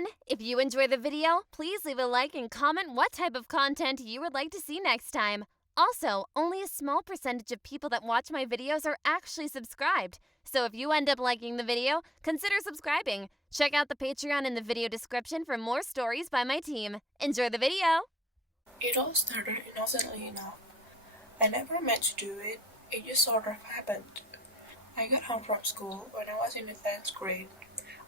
everyone! If you enjoy the video, please leave a like and comment what type of content you would like to see next time. Also, only a small percentage of people that watch my videos are actually subscribed. So if you end up liking the video, consider subscribing. Check out the Patreon in the video description for more stories by my team. Enjoy the video! It all started innocently enough. I never meant to do it, it just sort of happened. I got home from school when I was in the 10th grade.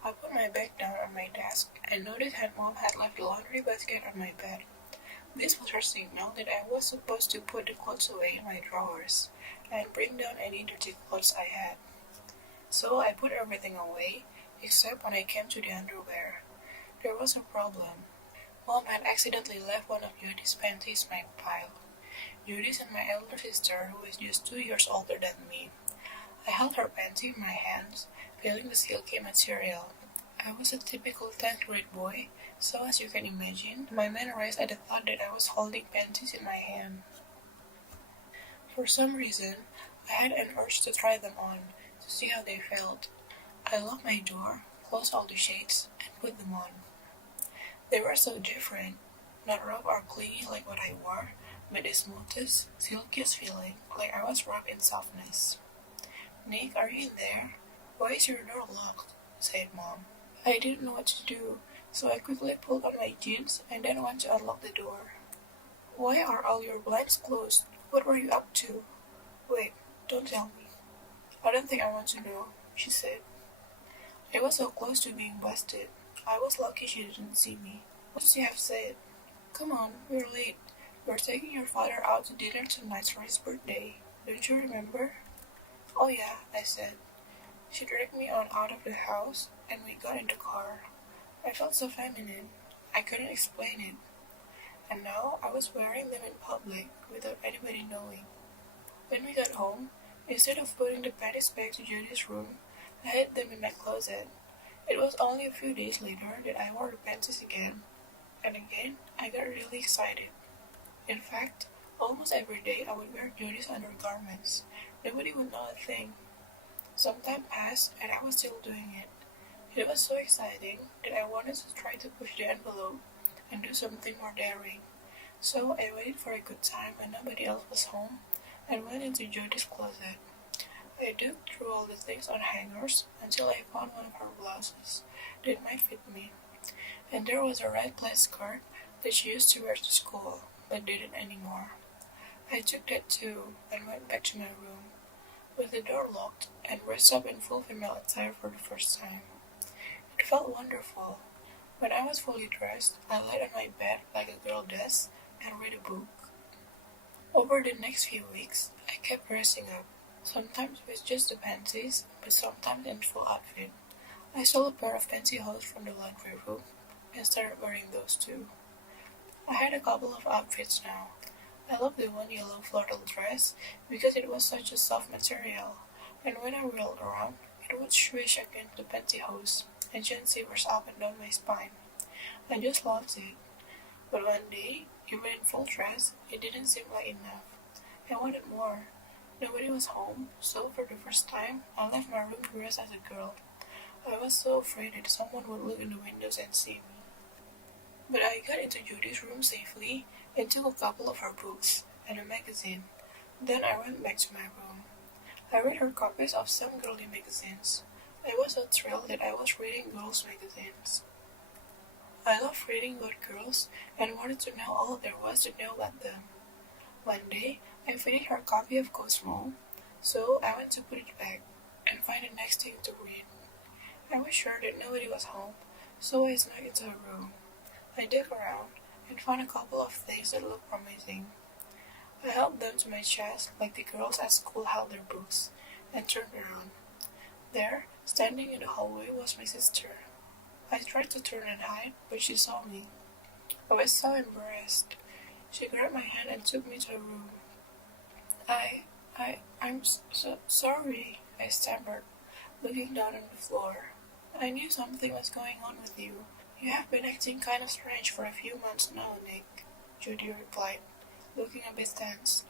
I put my bag down on my desk and noticed that Mom had left the laundry basket on my bed. This was her signal that I was supposed to put the clothes away in my drawers and bring down any dirty clothes I had. So I put everything away, except when I came to the underwear. There was a problem. Mom had accidentally left one of Judy's panties in my pile. Judy's and my elder sister, who is just 2 years older than me. I held her panty in my hands, feeling the silky material. I was a typical 10th grade boy, so as you can imagine, my mind raced at the thought that I was holding panties in my hand. For some reason, I had an urge to try them on, to see how they felt. I locked my door, closed all the shades, and put them on. They were so different, not rough or clingy like what I wore, but the smoothest, silkiest feeling, like I was wrapped in softness. "Nick, are you in there? Why is your door locked?" said Mom. I didn't know what to do, so I quickly pulled on my jeans and then went to unlock the door. "Why are all your blinds closed? What were you up to?" "Wait, don't tell me." "I don't think I want to know," she said. I was so close to being busted. I was lucky she didn't see me. What does she have said? "Come on, we're late. We're taking your father out to dinner tonight for his birthday. Don't you remember?" "Oh yeah," I said. She dragged me on out of the house, and we got in the car. I felt so feminine. I couldn't explain it. And now I was wearing them in public without anybody knowing. When we got home, instead of putting the panties back to Judy's room, I hid them in my closet. It was only a few days later that I wore the panties again. And again, I got really excited. In fact, almost every day I would wear Judy's undergarments. Nobody would know a thing. Some time passed and I was still doing it. It was so exciting that I wanted to try to push the envelope and do something more daring. So I waited for a good time when nobody else was home and went into Judy's closet. I dug through all the things on hangers until I found one of her blouses that might fit me. And there was a red plaid skirt that she used to wear to school, but didn't anymore. I took that too and went back to my room, with the door locked and dressed up in full female attire for the first time. It felt wonderful. When I was fully dressed, I laid on my bed like a girl does and read a book. Over the next few weeks, I kept dressing up, sometimes with just the panties, but sometimes in full outfit. I stole a pair of pantyhose from the laundry room and started wearing those too. I had a couple of outfits now. I loved the one yellow floral dress because it was such a soft material, and when I rolled around, it would swish against the pantyhose and send shivers up and down my spine. I just loved it. But one day, even in full dress, it didn't seem like enough. I wanted more. Nobody was home, so for the first time, I left my room dressed as a girl. I was so afraid that someone would look in the windows and see me. But I got into Judy's room safely and took a couple of her books and a magazine. Then I went back to my room. I read her copies of some girly magazines. I was so thrilled that I was reading girls' magazines. I loved reading about girls and wanted to know all there was to know about them. One day, I finished her copy of Cosmo, so I went to put it back and find the next thing to read. I was sure that nobody was home, so I snuck into her room. I dug around and found a couple of things that looked promising. I held them to my chest like the girls at school held their books, and turned around. There, standing in the hallway, was my sister. I tried to turn and hide, but she saw me. I was so embarrassed. She grabbed my hand and took me to her room. I'm so sorry, I stammered, looking down on the floor. "I knew something was going on with you. You have been acting kind of strange for a few months now, Nick," Judy replied, looking a bit tense.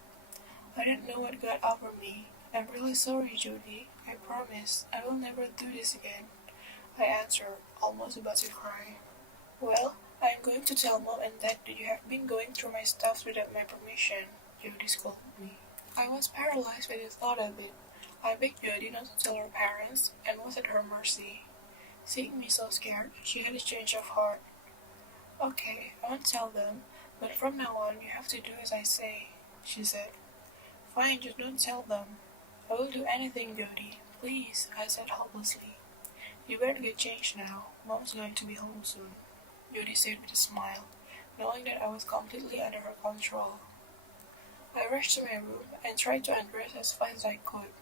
I didn't know what got over me. "I'm really sorry, Judy. I promise I will never do this again," I answered, almost about to cry. Well, I'm going to tell Mom and Dad that you have been going through my stuff without my permission, Jody scolded me. I was paralyzed by the thought of it. I begged Jody not to tell her parents and was at her mercy. Seeing me so scared, she had a change of heart. Okay, I won't tell them, but from now on you have to do as I say, she said. Fine, just don't tell them. I will do anything, Jody. Please, I said hopelessly. You better get changed now. Mom's going to be home soon, Jody said with a smile, knowing that I was completely under her control. I rushed to my room and tried to undress as fast as I could.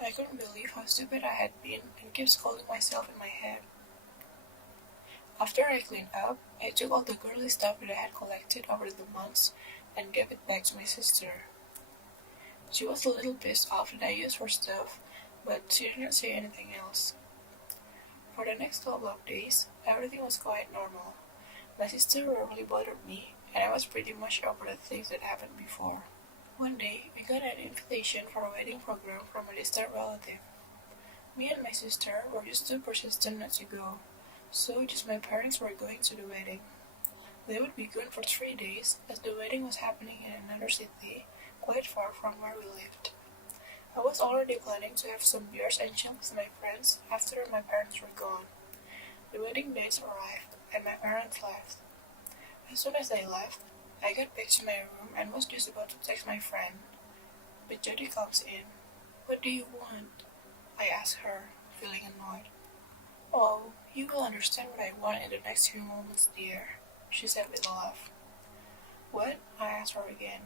I couldn't believe how stupid I had been and kept scolding myself in my head. After I cleaned up, I took all the girly stuff that I had collected over the months and gave it back to my sister. She was a little pissed off that I used her stuff, but she did not say anything else. For the next couple of days, everything was quite normal. My sister rarely bothered me, and I was pretty much over the things that happened before. One day, we got an invitation for a wedding program from a distant relative. Me and my sister were just too persistent not to go, so just my parents were going to the wedding. They would be gone for 3 days, as the wedding was happening in another city, quite far from where we lived. I was already planning to have some beers and chill with my friends after my parents were gone. The wedding dates arrived, and my parents left. As soon as they left, I got back to my room and was just about to text my friend. But Jody comes in. What do you want? I asked her, feeling annoyed. Oh, you will understand what I want in the next few moments, dear, she said with a laugh. What? I asked her again.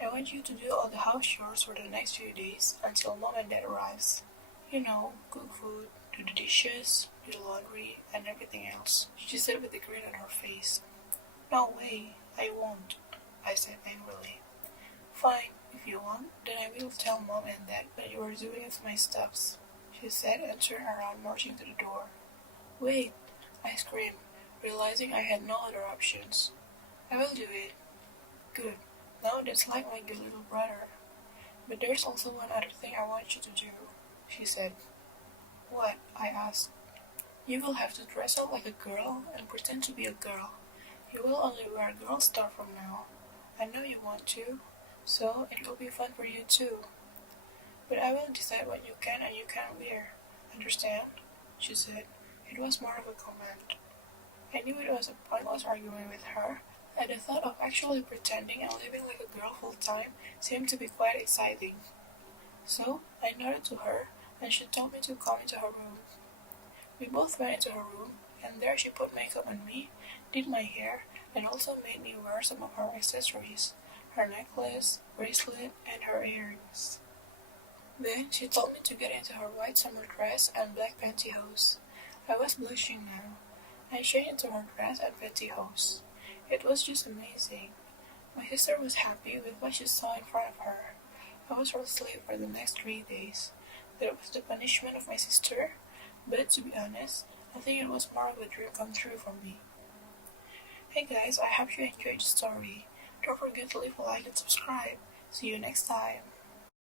I want you to do all the house chores for the next few days until Mom and Dad arrives. You know, cook food, do the dishes, do the laundry, and everything else, she said with a grin on her face. No way, I won't, I said angrily. Fine, if you want, then I will tell Mom and Dad that you are doing it for my stuffs, she said and turned around marching to the door. Wait, I screamed, realizing I had no other options. I will do it. Good, now that's like my good little brother. But there's also one other thing I want you to do, she said. What? I asked. You will have to dress up like a girl and pretend to be a girl. You will only wear girl stuff from now. I know you want to, so it will be fun for you too. But I will decide what you can and you can't wear. Understand? She said. It was more of a command. I knew it was a pointless argument with her, and the thought of actually pretending and living like a girl full time seemed to be quite exciting. So I nodded to her, and she told me to come into her room. We both went into her room, and there she put makeup on me, did my hair, and also made me wear some of her accessories, her necklace, bracelet, and her earrings. Then she told me to get into her white summer dress and black pantyhose. I was blushing now. I changed into her dress and pantyhose. It was just amazing. My sister was happy with what she saw in front of her. I was her slave for the next 3 days. That was the punishment of my sister, but to be honest, I think it was more of a dream come true for me. Hey guys, I hope you enjoyed the story. Don't forget to leave a like and subscribe. See you next time.